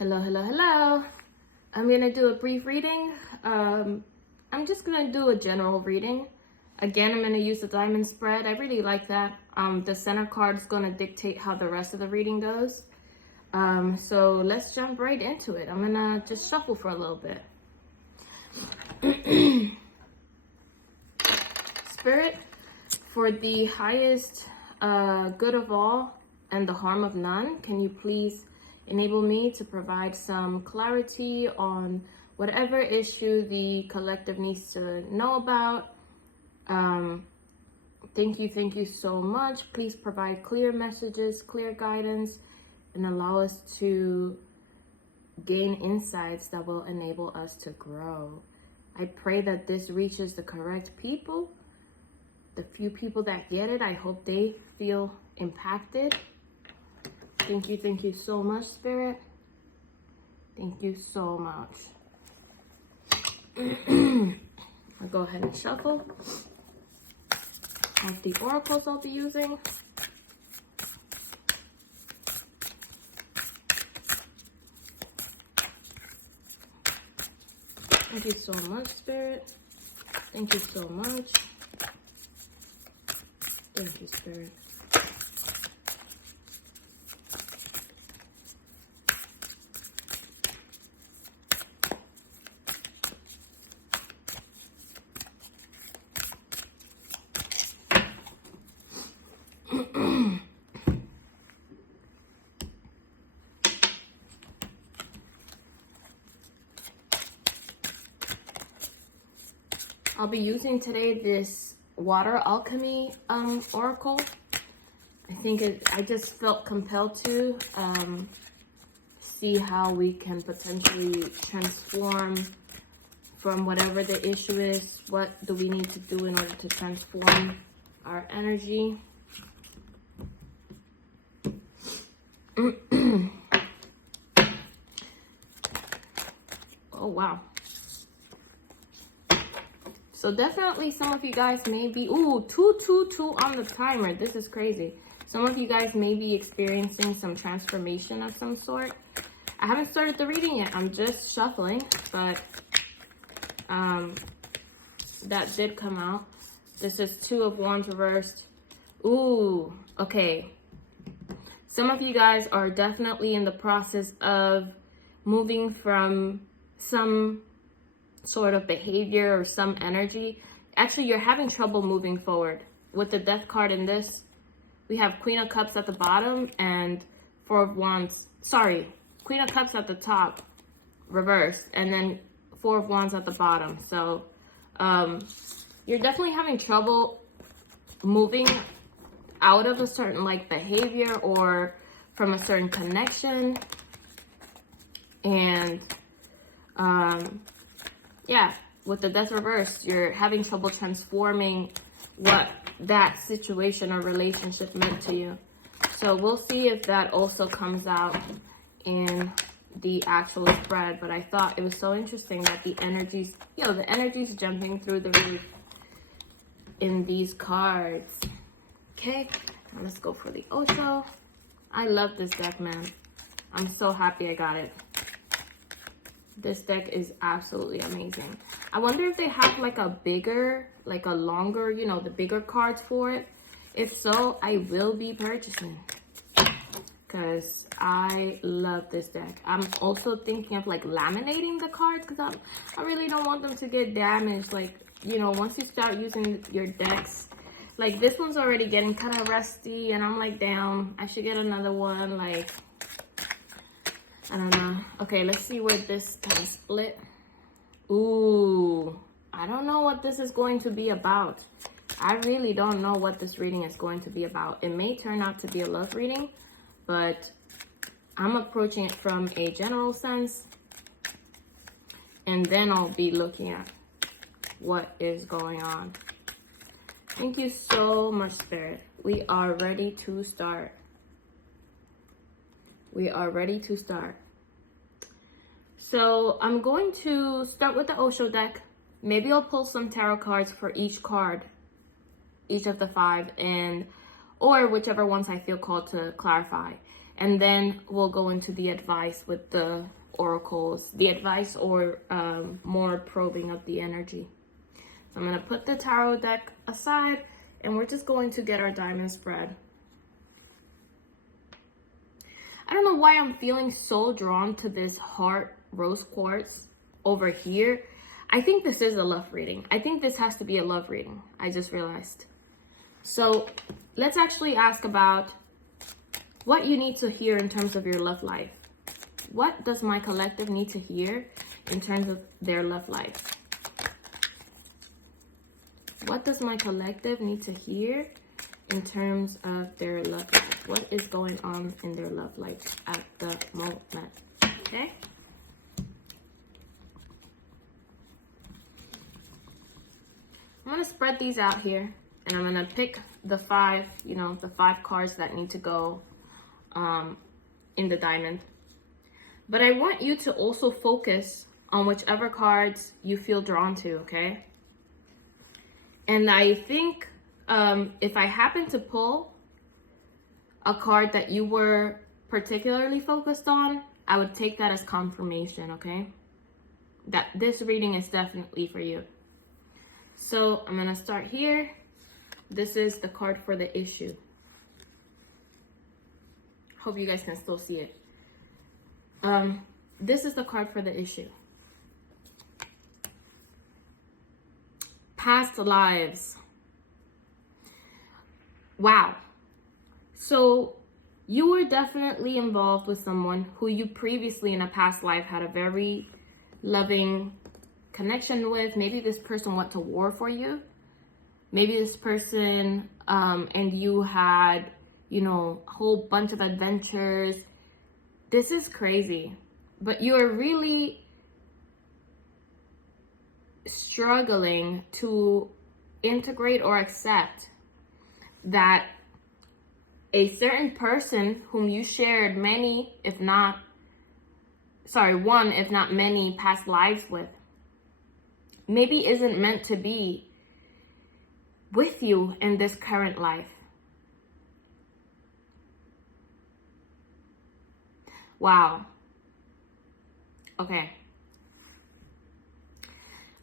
Hello. I'm gonna do a brief reading. I'm just gonna do a general reading. Again, I'm gonna use the diamond spread. I really like that. The center card is gonna dictate how the rest of the reading goes. So let's jump right into it. I'm gonna just shuffle for a little bit. Spirit, for the highest good of all and the harm of none, can you please enable me to provide some clarity on whatever issue the collective needs to know about? Thank you so much. Please provide clear messages, clear guidance, and allow us to gain insights that will enable us to grow. I pray that this reaches the correct people. The few people that get it, I hope they feel impacted. Thank you so much, Spirit. Thank you so much. I'll go ahead and shuffle of the oracles I'll be using. Thank you so much, Spirit. Thank you so much. Thank you, Spirit. I'll be using today this water alchemy oracle. I just felt compelled to see how we can potentially transform from whatever the issue is. What do we need to do in order to transform our energy? Oh, wow. So definitely some of you guys may be, 222 on the timer. This is crazy. Some of you guys may be experiencing some transformation of some sort. I haven't started the reading yet. I'm just shuffling, but that did come out. This is 2 of Wands reversed. Ooh, okay. Some of you guys are definitely in the process of moving from some sort of behavior or some energy. Actually, you're having trouble moving forward. With the Death card in this, we have Queen of Cups at the bottom and 4 of Wands. Sorry, Queen of Cups at the top, reversed, and then 4 of Wands at the bottom. So you're definitely having trouble moving out of a certain behavior or from a certain connection. And yeah, with the Death reversed, you're having trouble transforming what that situation or relationship meant to you. So we'll see if that also comes out in the actual spread. But I thought it was so interesting that the energies jumping through the roof in these cards. Okay, now let's go for the Osho. I love this deck, man. I'm so happy I got it. This deck is absolutely amazing. I wonder if they have a bigger, a longer, the bigger cards for it. If so, I will be purchasing because I love this deck. I'm also thinking of laminating the cards because I really don't want them to get damaged. Once you start using your decks, this one's already getting kind of rusty and I'm damn, I should get another one. I don't know. Okay, let's see where this can split. Ooh, I don't know what this is going to be about. I really don't know what this reading is going to be about. It may turn out to be a love reading, but I'm approaching it from a general sense. And then I'll be looking at what is going on. Thank you so much, Spirit. We are ready to start. We are ready to start. So I'm going to start with the Osho deck. Maybe I'll pull some tarot cards for each card, each of the 5, or whichever ones I feel called to clarify. And then we'll go into the advice with the oracles, the advice or more probing of the energy. So I'm going to put the tarot deck aside and we're just going to get our diamond spread. I don't know why I'm feeling so drawn to this heart rose quartz over here. I think this is a love reading. I think this has to be a love reading. I just realized. So let's actually ask about what you need to hear in terms of your love life. What does my collective need to hear in terms of their love life? What does my collective need to hear in terms of their love life? What is going on in their love life at the moment? Okay. I'm going to spread these out here and I'm going to pick the five cards that need to go in the diamond. But I want you to also focus on whichever cards you feel drawn to, okay? And I think if I happen to pull a card that you were particularly focused on, I would take that as confirmation, okay? That this reading is definitely for you. So I'm going to start here. This is the card for the issue. Hope you guys can still see it. This is the card for the issue. Past lives. Wow. So you were definitely involved with someone who you previously in a past life had a very loving connection with. Maybe this person went to war for you. Maybe this person and you had, a whole bunch of adventures. This is crazy. But you're really struggling to integrate or accept that a certain person whom you shared one, if not many past lives with, maybe isn't meant to be with you in this current life. Wow. Okay.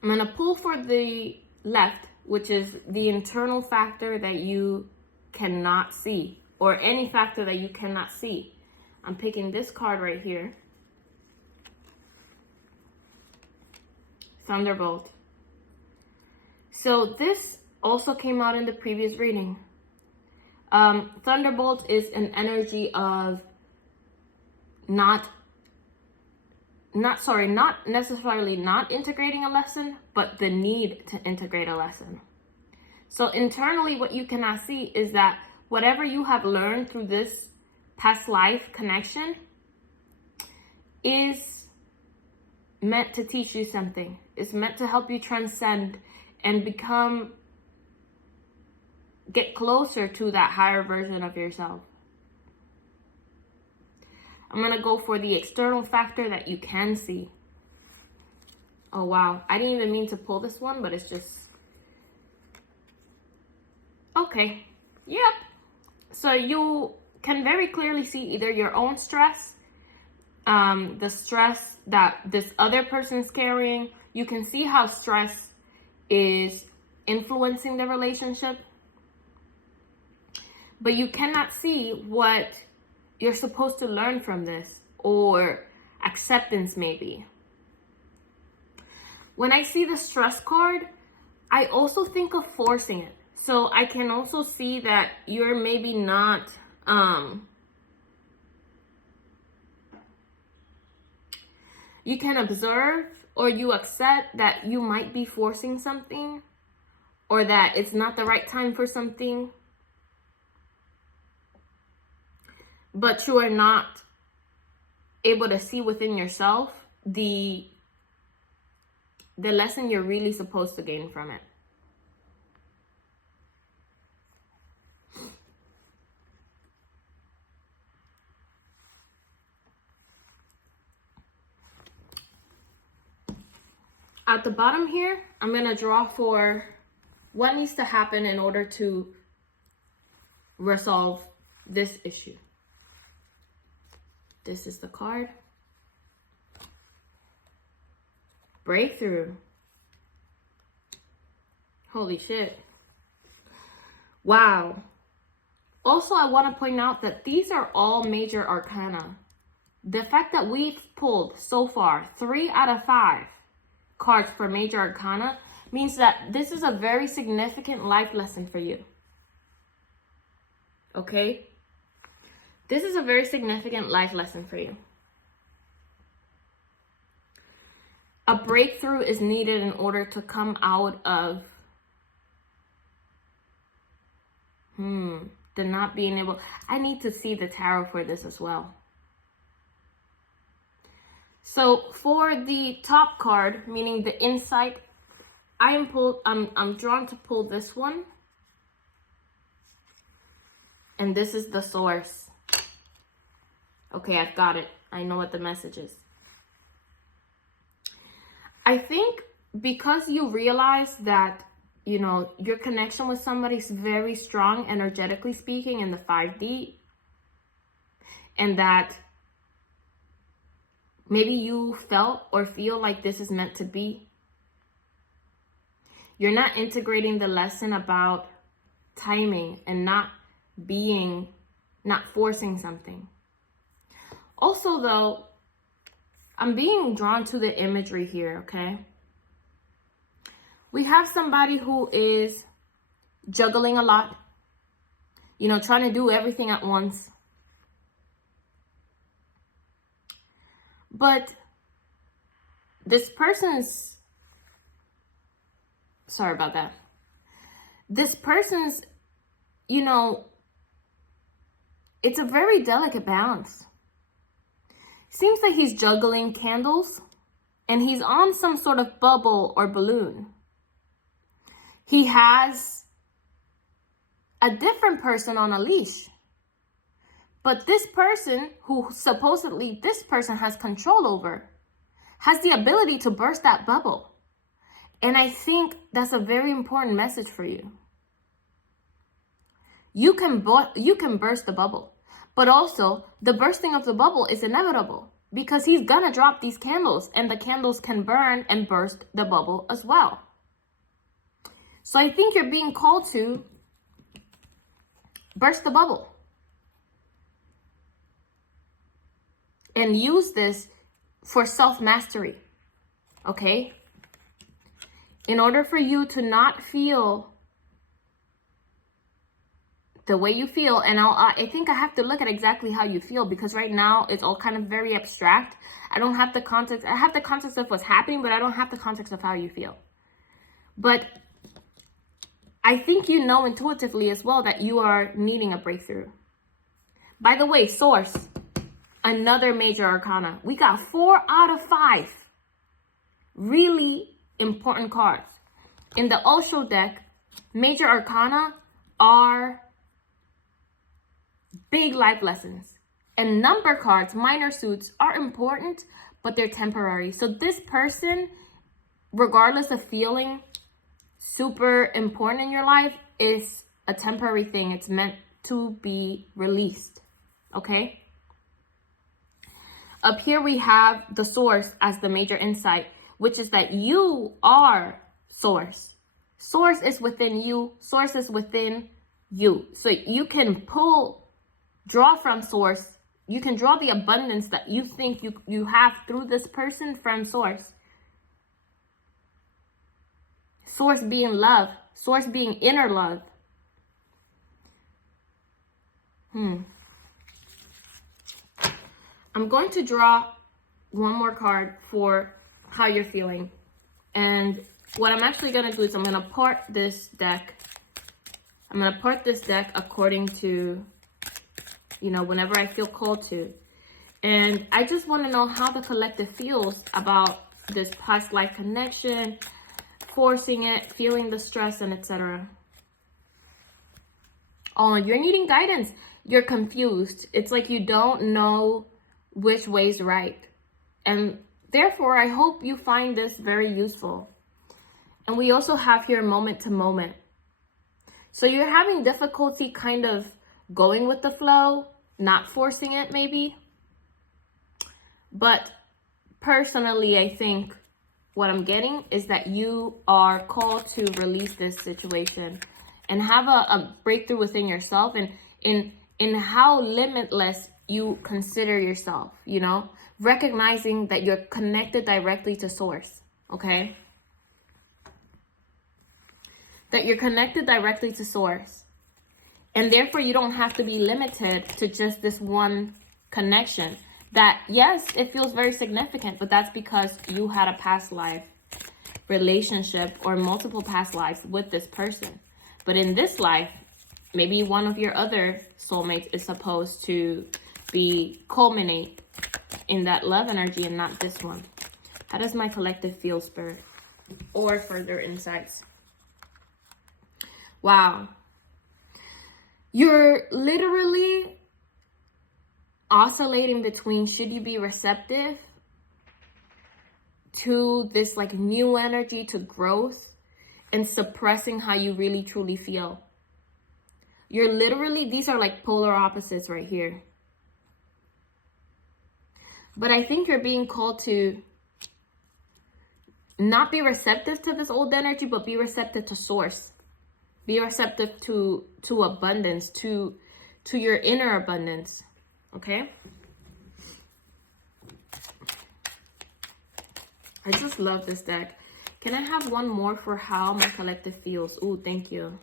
I'm going to pull for the left, which is the internal factor that you cannot see, or any factor that you cannot see. I'm picking this card right here. Thunderbolt. So this also came out in the previous reading. Thunderbolt is an energy of not necessarily not integrating a lesson, but the need to integrate a lesson. So internally, what you cannot see is that whatever you have learned through this past life connection is meant to teach you something. It's meant to help you transcend and get closer to that higher version of yourself. I'm going to go for the external factor that you can see. Oh, wow. I didn't even mean to pull this one, but it's just... Okay. Yep. So you can very clearly see either your own stress, the stress that this other person's carrying. You can see how stress is influencing the relationship. But you cannot see what you're supposed to learn from this, or acceptance maybe. When I see the stress card, I also think of forcing it. So I can also see that you're maybe not, you can observe or you accept that you might be forcing something, or that it's not the right time for something. But you are not able to see within yourself the lesson you're really supposed to gain from it. At the bottom here, I'm going to draw for what needs to happen in order to resolve this issue. This is the card. Breakthrough. Holy shit. Wow. Also, I want to point out that these are all major arcana. The fact that we've pulled so far 3 out of 5 cards for major arcana means that this is a very significant life lesson for you. Okay? This is a very significant life lesson for you. A breakthrough is needed in order to come out of the not being able. I need to see the tarot for this as well. So for the top card, meaning the insight, I'm drawn to pull this one. And this is the source. Okay, I've got it. I know what the message is. I think because you realize that, you know, your connection with somebody is very strong, energetically speaking, in the 5D, and that maybe you felt or feel like this is meant to be, you're not integrating the lesson about timing and not forcing something. Also, though, I'm being drawn to the imagery here, okay? We have somebody who is juggling a lot, you know, trying to do everything at once. But this person's, sorry about that. This person's, you know, it's a very delicate balance. Seems like he's juggling candles and he's on some sort of bubble or balloon. He has a different person on a leash. But this person, who supposedly this person has control over, has the ability to burst that bubble. And I think that's a very important message for you. You can burst the bubble. But also, the bursting of the bubble is inevitable because he's gonna drop these candles and the candles can burn and burst the bubble as well. So I think you're being called to burst the bubble and use this for self-mastery, okay? In order for you to not feel the way you feel, and I think I have to look at exactly how you feel, because right now it's all kind of very abstract. I don't have the context. I have the context of what's happening, but I don't have the context of how you feel. But I think you know intuitively as well that you are needing a breakthrough. By the way, source, another major arcana. We got 4 out of 5 really important cards. In the Osho deck, major arcana are big life lessons. And number cards, minor suits, are important, but they're temporary. So this person, regardless of feeling super important in your life, is a temporary thing. It's meant to be released, okay? Up here we have the source as the major insight, which is that you are source. Source is within you. Source is within you. So you can draw from source. You can draw the abundance that you think you have through this person from source. Source being love. Source being inner love. I'm going to draw one more card for how you're feeling. And what I'm actually going to do is I'm going to part this deck. I'm going to part this deck according to, you know, whenever I feel called to. And I just want to know how the collective feels about this past life connection, forcing it, feeling the stress, and etc. Oh, you're needing guidance. You're confused. It's like you don't know which way's right. And therefore, I hope you find this very useful. And we also have here moment to moment. So you're having difficulty kind of going with the flow, not forcing it maybe. But personally, I think what I'm getting is that you are called to release this situation and have a breakthrough within yourself, and in how limitless you consider yourself, you know, recognizing that you're connected directly to source, okay? That you're connected directly to source. And therefore, you don't have to be limited to just this one connection. That, yes, it feels very significant, but that's because you had a past life relationship or multiple past lives with this person. But in this life, maybe one of your other soulmates is supposed to be culminate in that love energy and not this one. How does my collective feel, Spirit? Or further insights. Wow. You're literally oscillating between, should you be receptive to this like new energy, to growth, and suppressing how you really truly feel. You're literally, these are like polar opposites right here. But I think you're being called to not be receptive to this old energy, but be receptive to source. Be receptive to abundance, to your inner abundance. Okay? I just love this deck. Can I have one more for how my collective feels? Ooh, thank you.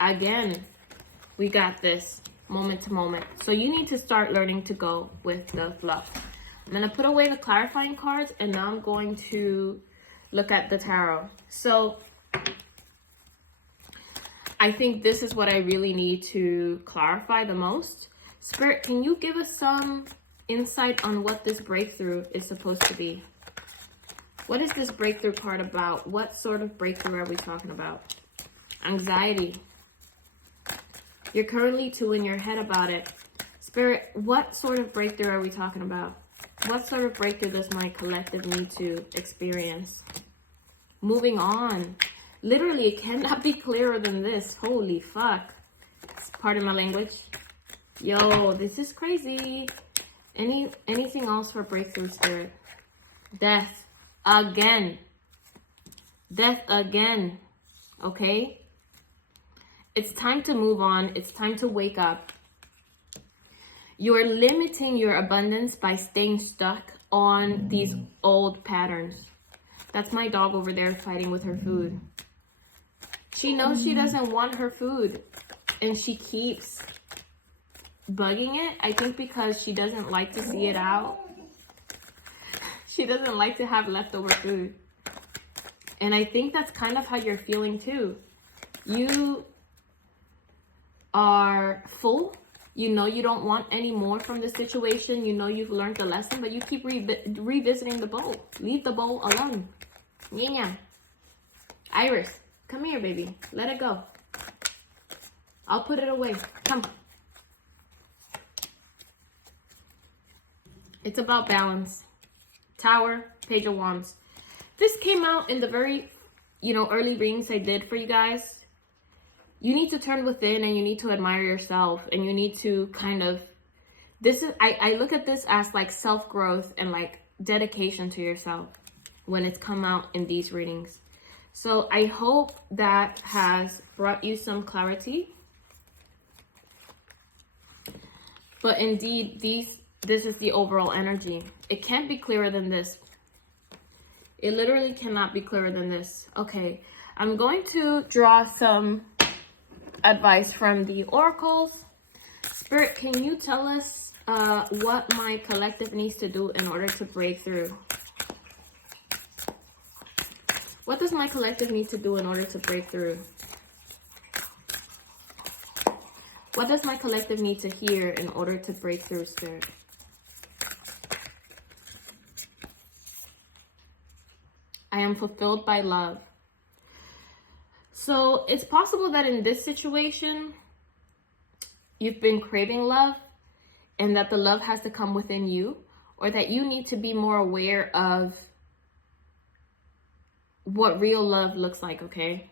Again, we got this moment to moment. So you need to start learning to go with the fluff. I'm going to put away the clarifying cards, and now I'm going to look at the tarot. So I think this is what I really need to clarify the most. Spirit, can you give us some insight on what this breakthrough is supposed to be? What is this breakthrough card about? What sort of breakthrough are we talking about? Anxiety. You're currently too in your head about it. Spirit, what sort of breakthrough are we talking about? What sort of breakthrough does my collective need to experience? Moving on. Literally, it cannot be clearer than this. Holy fuck. Pardon my language. Yo, this is crazy. Anything else for breakthrough, Spirit? Death. Again. Death again. Okay? It's time to move on. It's time to wake up. You're limiting your abundance by staying stuck on these old patterns. That's my dog over there fighting with her food. She knows she doesn't want her food, and she keeps bugging it. I think because she doesn't like to see it out. She doesn't like to have leftover food. And I think that's kind of how you're feeling too. You are full. You know you don't want any more from the situation. You know you've learned the lesson, but you keep revisiting the bowl. Leave the bowl alone. Yeah. Iris, come here, baby. Let it go. I'll put it away. Come. It's about balance. Tower, Page of Wands. This came out in the very, early readings I did for you guys. You need to turn within, and you need to admire yourself, and you need to kind of, I look at this as like self-growth and like dedication to yourself when it's come out in these readings. So I hope that has brought you some clarity. But indeed, this is the overall energy. It can't be clearer than this. It literally cannot be clearer than this. Okay, I'm going to draw some advice from the oracles. Spirit, can you tell us what my collective needs to do in order to break through? What does my collective need to do in order to break through? What does my collective need to hear in order to break through, Spirit? I am fulfilled by love. So it's possible that in this situation, you've been craving love, and that the love has to come within you, or that you need to be more aware of what real love looks like, okay?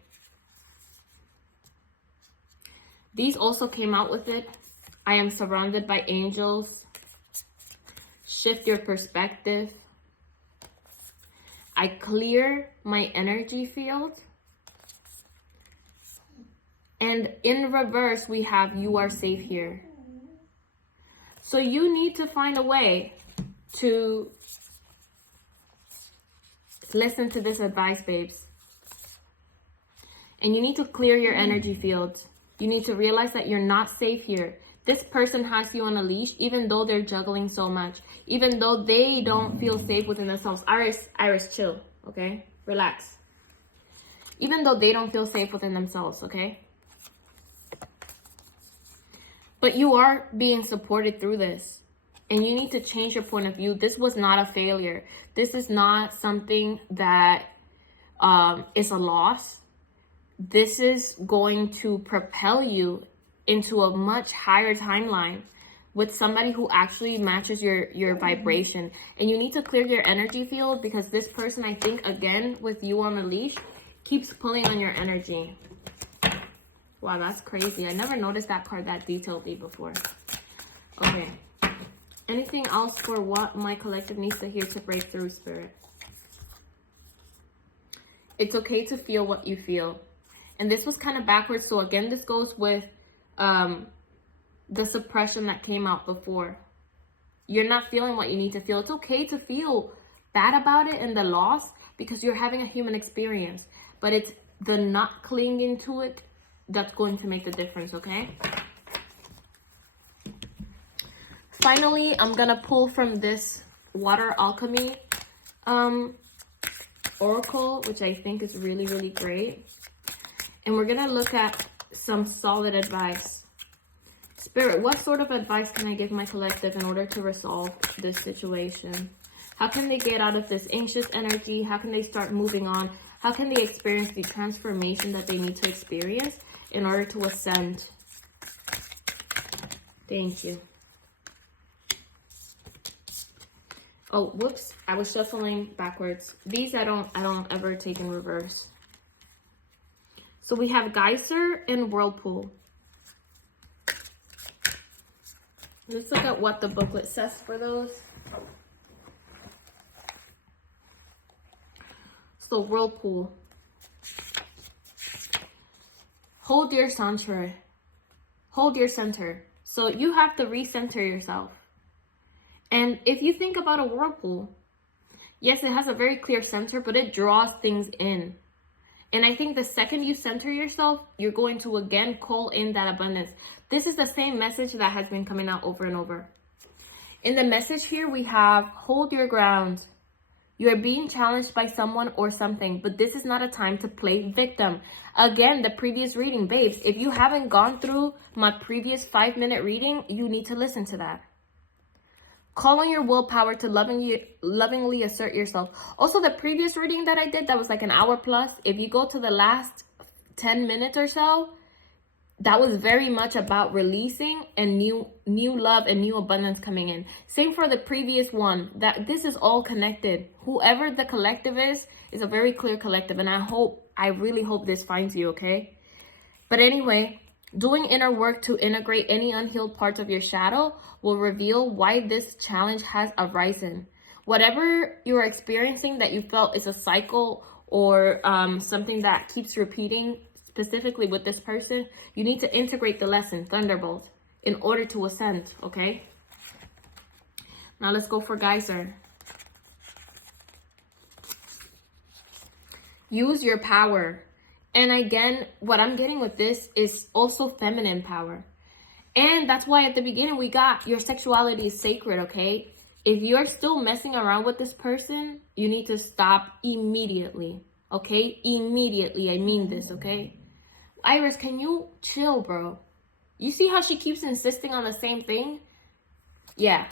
These also came out with it. I am surrounded by angels. shift your perspective. I clear my energy field. And in reverse, we have you are safe here. So you need to find a way to listen to this advice, babes. And you need to clear your energy field. You need to realize that you're not safe here. This person has you on a leash, even though they're juggling so much. Even though they don't feel safe within themselves. Iris, chill, okay? Relax. Even though they don't feel safe within themselves, okay? But you are being supported through this. And you need to change your point of view. This was not a failure. This is not something that is a loss. This is going to propel you into a much higher timeline with somebody who actually matches your vibration. And you need to clear your energy field because this person, I think, again, with you on the leash, keeps pulling on your energy. Wow, that's crazy. I never noticed that card that detailedly before. Okay. Anything else for what my collective needs to hear to break through, Spirit? It's okay to feel what you feel. And this was kind of backwards. So again, this goes with the suppression that came out before. You're not feeling what you need to feel. It's okay to feel bad about it and the loss because you're having a human experience. But it's the not clinging to it that's going to make the difference, okay? Finally, I'm going to pull from this Water Alchemy Oracle, which I think is really, really great. And we're going to look at some solid advice. Spirit, what sort of advice can I give my collective in order to resolve this situation? How can they get out of this anxious energy? How can they start moving on? How can they experience the transformation that they need to experience in order to ascend? Thank you. Oh, whoops. I was shuffling backwards. These I don't ever take in reverse. So we have Geyser and Whirlpool. Let's look at what the booklet says for those. So Whirlpool. Hold your center. Hold your center. So you have to recenter yourself. And if you think about a whirlpool, yes, it has a very clear center, but it draws things in. And I think the second you center yourself, you're going to again call in that abundance. This is the same message that has been coming out over and over. In the message here, we have hold your ground. You are being challenged by someone or something, but this is not a time to play victim. Again, the previous reading, babes, if you haven't gone through my previous 5-minute reading, you need to listen to that. Call on your willpower to lovingly assert yourself. Also, the previous reading that I did, that was like an hour plus. If you go to the last 10 minutes or so, that was very much about releasing and new love and new abundance coming in. Same for the previous one. That this is all connected. Whoever the collective is a very clear collective. And I really hope this finds you, okay? But anyway, doing inner work to integrate any unhealed parts of your shadow will reveal why this challenge has arisen. Whatever you're experiencing that you felt is a cycle or something that keeps repeating, specifically with this person, you need to integrate the lesson, Thunderbolt, in order to ascend, okay? Now let's go for Geyser. Use your power. And again, what I'm getting with this is also feminine power. And that's why at the beginning we got your sexuality is sacred, okay? If you're still messing around with this person, you need to stop immediately, okay? Immediately, I mean this, okay? Iris, can you chill, bro? You see how she keeps insisting on the same thing? Yeah.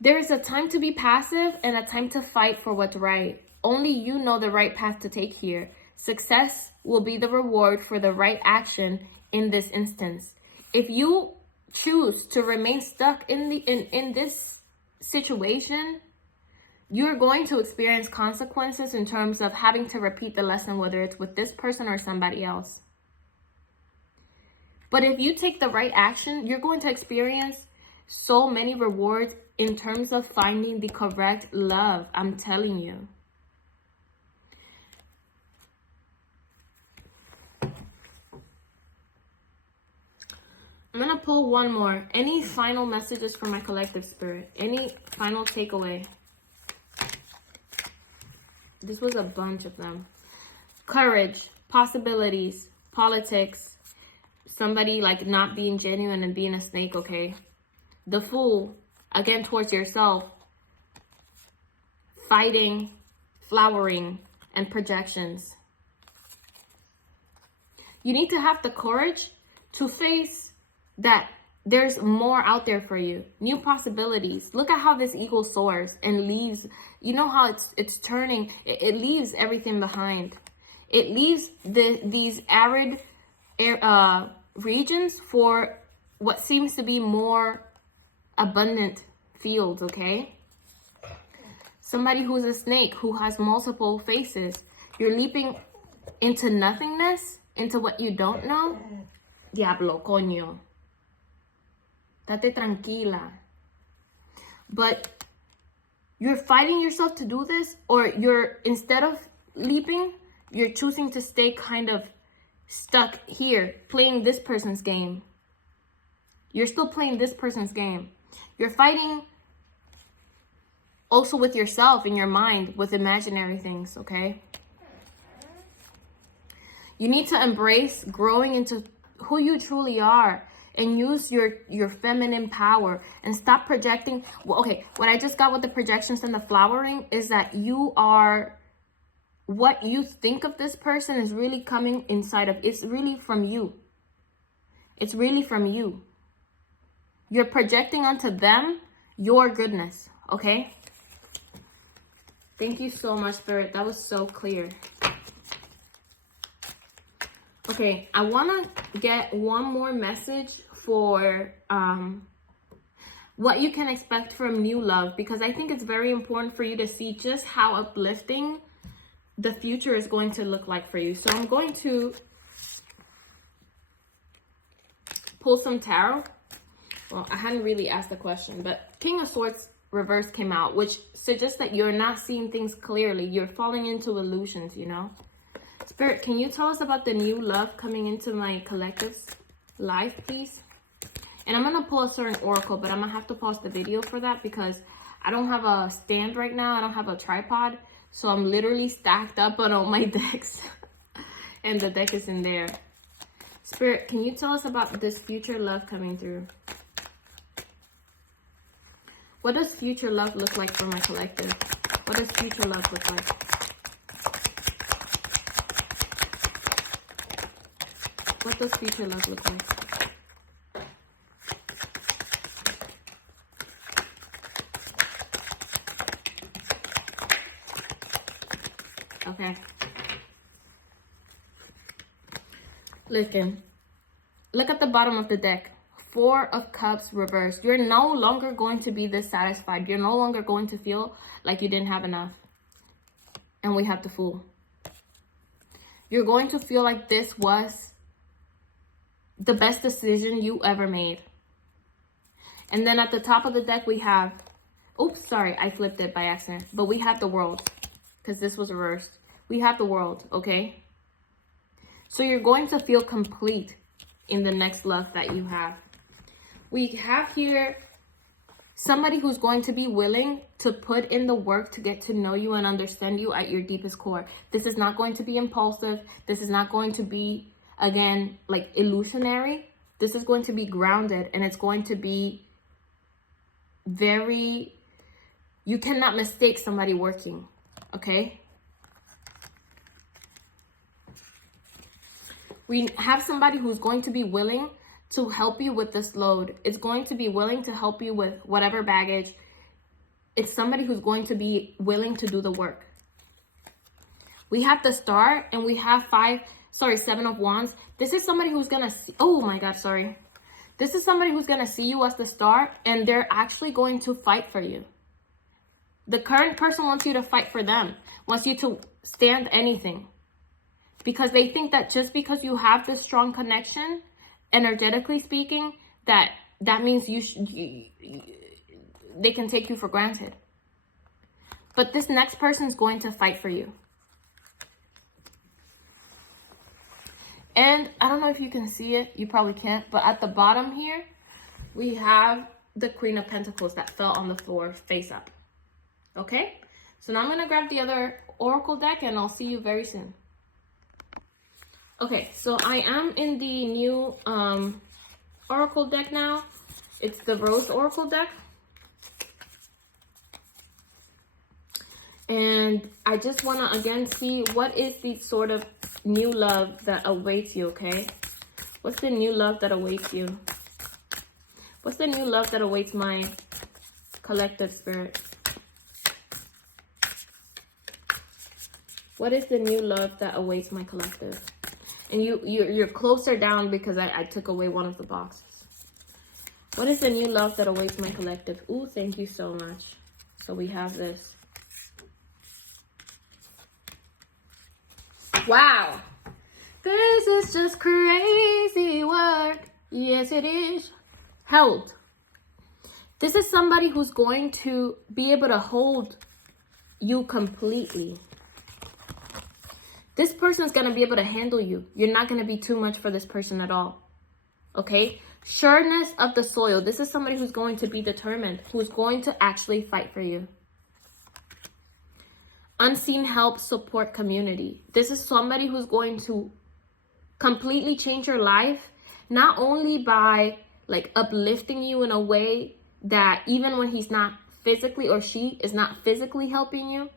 There is a time to be passive and a time to fight for what's right. Only you know the right path to take here. Success will be the reward for the right action in this instance. If you choose to remain stuck in this situation, you're going to experience consequences in terms of having to repeat the lesson, whether it's with this person or somebody else. But if you take the right action, you're going to experience so many rewards in terms of finding the correct love. I'm telling you. I'm going to pull one more. Any final messages for my collective spirit? Any final takeaway? This was a bunch of them. Courage, possibilities, politics, somebody like not being genuine and being a snake, okay? The Fool, again towards yourself. Fighting, flowering, and projections. You need to have the courage to face that there's more out there for you. New possibilities. Look at how this eagle soars and leaves. You know how it's turning. It leaves everything behind. It leaves these arid regions for what seems to be more abundant fields, okay? Somebody who's a snake, who has multiple faces. You're leaping into nothingness, into what you don't know. Diablo, coño. Date tranquila. But you're fighting yourself to do this, or you're, instead of leaping, you're choosing to stay kind of stuck here, playing this person's game. You're still playing this person's game. You're fighting also with yourself in your mind, with imaginary things, okay? You need to embrace growing into who you truly are and use your feminine power and stop projecting. Well, okay, what I just got with the projections and the flowering is that you are, what you think of this person is really coming inside of, it's really from you. It's really from you. You're projecting onto them your goodness, okay? Thank you so much, Spirit. That was so clear. Okay, I want to get one more message for what you can expect from new love, because I think it's very important for you to see just how uplifting the future is going to look like for you. So I'm going to pull some tarot. Well, I hadn't really asked the question, but King of Swords reverse came out, which suggests that you're not seeing things clearly. You're falling into illusions, you know? Spirit, can you tell us about the new love coming into my collective's life, please? And I'm going to pull a certain oracle, but I'm going to have to pause the video for that because I don't have a stand right now. I don't have a tripod. So I'm literally stacked up on all my decks. And the deck is in there. Spirit, can you tell us about this future love coming through? What does future love look like for my collective? What does future love look like? What does future love look like? Okay. Listen. Look at the bottom of the deck. Four of Cups reversed. You're no longer going to be this satisfied. You're no longer going to feel like you didn't have enough. And we have the Fool. You're going to feel like this was the best decision you ever made. And then at the top of the deck we have, oops, sorry, I flipped it by accident. But we have the World, because this was reversed. We have the World, okay? So you're going to feel complete in the next love that you have. We have here somebody who's going to be willing to put in the work to get to know you and understand you at your deepest core. This is not going to be impulsive. This is not going to be, again, like illusionary. This is going to be grounded, and it's going to be very, you cannot mistake somebody working, okay? We have somebody who's going to be willing to help you with this load. It's going to be willing to help you with whatever baggage. It's somebody who's going to be willing to do the work. We have the Star, and we have Seven of Wands. This is somebody who's going to see, oh my God, sorry. This is somebody who's going to see you as the Star, and they're actually going to fight for you. The current person wants you to fight for them, wants you to stand anything. Because they think that just because you have this strong connection, energetically speaking, that means they can take you for granted. But this next person is going to fight for you. And I don't know if you can see it. You probably can't. But at the bottom here, we have the Queen of Pentacles that fell on the floor face up. Okay? So now I'm going to grab the other Oracle deck and I'll see you very soon. Okay, so I am in the new Oracle deck now. It's the Rose Oracle deck. And I just want to again see what is the sort of new love that awaits you, okay? What's the new love that awaits you? What's the new love that awaits my collective spirit? What is the new love that awaits my collective? And you're closer down because I took away one of the boxes. What is the new love that awaits my collective? Ooh, thank you so much. So we have this. Wow. This is just crazy work. Yes, it is. Held. This is somebody who's going to be able to hold you completely. This person is going to be able to handle you. You're not going to be too much for this person at all. Okay? Sureness of the soil. This is somebody who's going to be determined, who's going to actually fight for you. Unseen help, support, community. This is somebody who's going to completely change your life, not only by like uplifting you in a way that even when he's not physically or she is not physically helping you,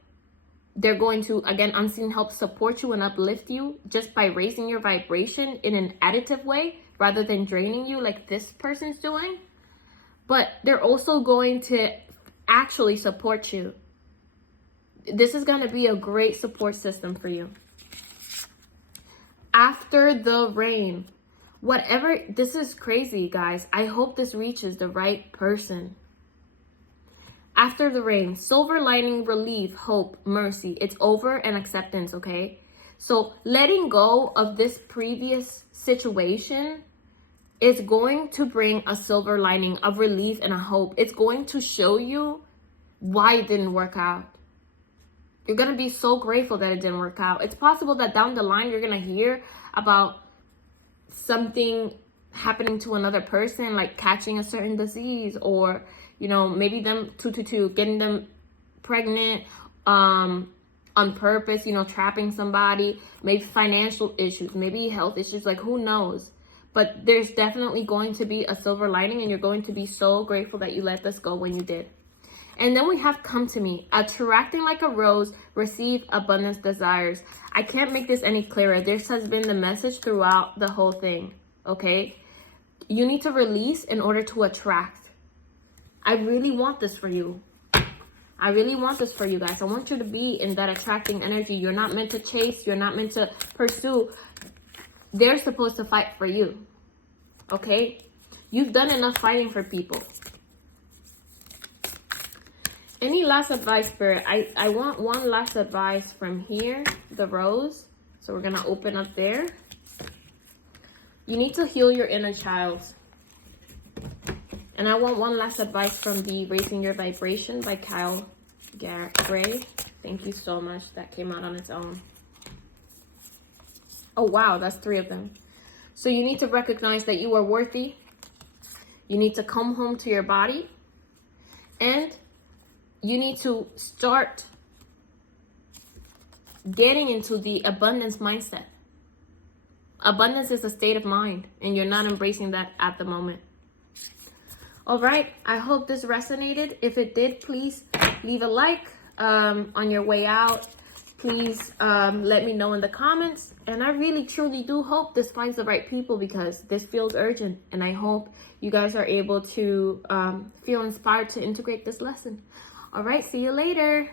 they're going to, again, unseen help support you and uplift you just by raising your vibration in an additive way rather than draining you like this person's doing. But they're also going to actually support you. This is going to be a great support system for you. After the rain, whatever, this is crazy, guys. I hope this reaches the right person. After the rain, silver lining, relief, hope, mercy. It's over and acceptance, okay? So letting go of this previous situation is going to bring a silver lining of relief and a hope. It's going to show you why it didn't work out. You're going to be so grateful that it didn't work out. It's possible that down the line, you're going to hear about something happening to another person, like catching a certain disease, or, you know, maybe them getting them pregnant on purpose, you know, trapping somebody, maybe financial issues, maybe health issues, like who knows. But there's definitely going to be a silver lining, and you're going to be so grateful that you let this go when you did. And then we have come to me, attracting like a rose, receive abundance desires. I can't make this any clearer. This has been the message throughout the whole thing, okay? You need to release in order to attract. I really want this for you. I really want this for you guys. I want you to be in that attracting energy. You're not meant to chase. You're not meant to pursue. They're supposed to fight for you, okay? You've done enough fighting for people. Any last advice, Spirit? I want one last advice from here, the rose. So we're going to open up there. You need to heal your inner child. And I want one last advice from the Raising Your Vibration by Kyle Gray. Thank you so much. That came out on its own. Oh, wow. That's 3 of them. So you need to recognize that you are worthy. You need to come home to your body. And you need to start getting into the abundance mindset. Abundance is a state of mind, and you're not embracing that at the moment. All right, I hope this resonated. If it did, please leave a like on your way out. Please let me know in the comments. And I really, truly do hope this finds the right people, because this feels urgent. And I hope you guys are able to feel inspired to integrate this lesson. All right, see you later.